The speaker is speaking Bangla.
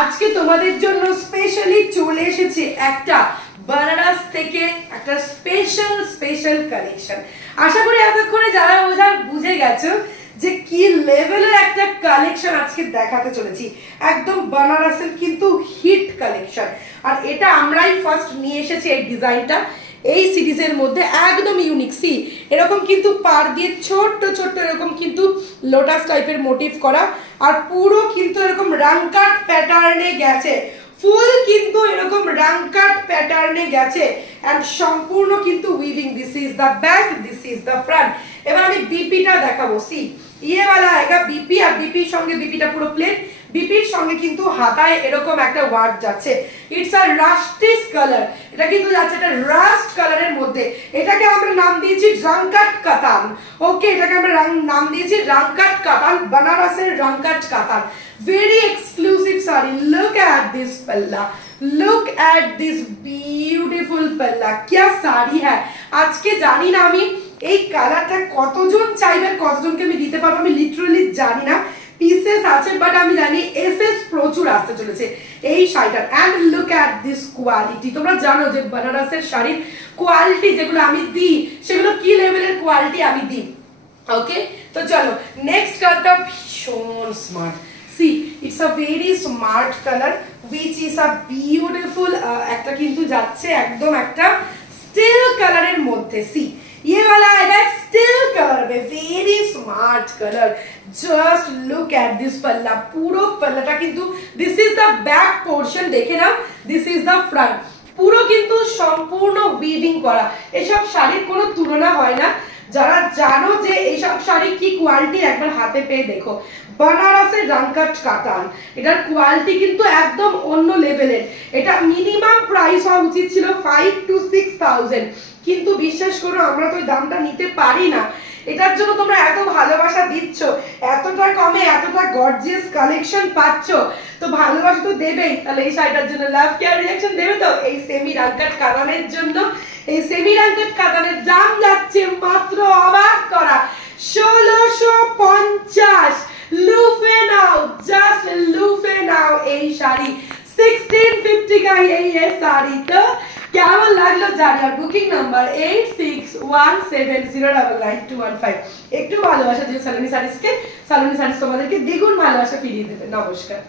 আজকে তোমাদের জন্য স্পেশালি চলে এসেছে একটা বানারস থেকে একটা স্পেশাল কালেকশন। আশা করি এতক্ষণে যারা বুঝে গেছো যে কি লেভেলের একটা কালেকশন আজকে দেখাতে চলেছি। একদম বানারসের কিন্তু হিট কালেকশন, আর এটা আমরাই ফার্স্ট নিয়ে এসেছি এই ডিজাইনটা এই সিরিজের মধ্যে, একদম ইউনিক। সি এরকম কিন্তু পার দিয়ে ছোট্ট ছোট্ট এরকম কিন্তু লোটাস টাইপের মোটিভ করা, আর পুরো কিন্তু এরকম রাংকাট প্যাটার্নে গেছে, ফুল কিন্তু এরকম রাংকাট প্যাটার্নে গেছে এন্ড সম্পূর্ণ কিন্তু weaving. This is the back, this is the front. এবার আমি বিপিটা দেখাবো। সি ये वाला आएगा बीपी, আর বিপির সঙ্গে বিপিটা পুরো প্লেন, বিপির সঙ্গে কিন্তু হাতায় এরকম একটা ওয়ার্ক যাচ্ছে। ইটস আ রাস্টিস কালার, এটা কিন্তু যাচ্ছে একটা রাস্ট কালারের মধ্যে। এটাকে আমরা নাম দিয়েছি রাংকাট কাতান। ওকে, এটাকে আমরা নাম দিয়েছি রাংকাট কাতান, बनारसের রাংকাট কাতান। Very exclusive sari. Look at this পাল্লা, লুক এট দিস বিউটিফুল পাল্লা। क्या শাড়ি है আজকে। জানি না আমি এই কালারটা কতজন চাইবে, কতজনকে আমি দিতে পারবো আমি লিটারালি জানি না। পিসেস আছে বাট আমি জানি এসএস প্রচুর আসতে চলেছে এই শাড়িটার। And look at this quality. তোমরা জানো যে বানারসের শাড়ির কোয়ালিটি যেগুলো আমি দিই সেগুলো কি লেভেলের কোয়ালিটি আমি দিই। ওকে, তো চলো নেক্সট কালারটা ভীষণ smart. See it's a very smart colour which is a beautiful. একটা কিন্তু যাচ্ছে একদম একটা স্টিল কালারের মধ্যে। সি ये वाला आएगा स्टिल कलर में, very smart colour. Just look at this पल्ला, পুরো পল্লাটা কিন্তু this is the back portion, দেখে নাও দিস ইজ দ্য ফ্রন্ট। পুরো কিন্তু সম্পূর্ণ উইভিং করা। এসব শাড়ির কোনো তুলনা হয় না। যারা জানো যে এইসব শাড়ি কি কোয়ালিটি একবার হাতে পেয়ে দেখো। বানারসের রাংকাট কাতান, এটার কোয়ালিটি কিন্তু একদম অন্য লেভেলের। এটা মিনিমাম প্রাইস হওয়া উচিত ছিল 5 to 6,000, কিন্তু বিশ্বাস করো আমরা তো ওই দামটা নিতে পারি না। এটার জন্য তোমরা এত ভালোবাসা দিচ্ছ, এতটা কমে এতটা গর্জিয়াস কালেকশন পাচ্ছ, তো ভালোবাসা তো দেবেই। তাহলে এই শাড়িটার জন্য লাভ কেয়ার রিঅ্যাকশন দেবে তো এই সেমি রাংকাট কাতানের জন্য। এই সেমি রাংকাট কাতানের দাম যাচ্ছে মাত্র অবাক করা 1650। লুফে নাও, জাস্ট লুফে নাও এই শাড়ি। 1650 का यही है साड़ी। तो কেমন লাগলো জানি। আর বুকিং নাম্বার 8617099215। একটু ভালোবাসা দিও সালোনি শাড়িসকে। সালোনি শাড়িস তোমাদেরকে দ্বিগুণ ভালোবাসা ফিরিয়ে দেবে। নমস্কার।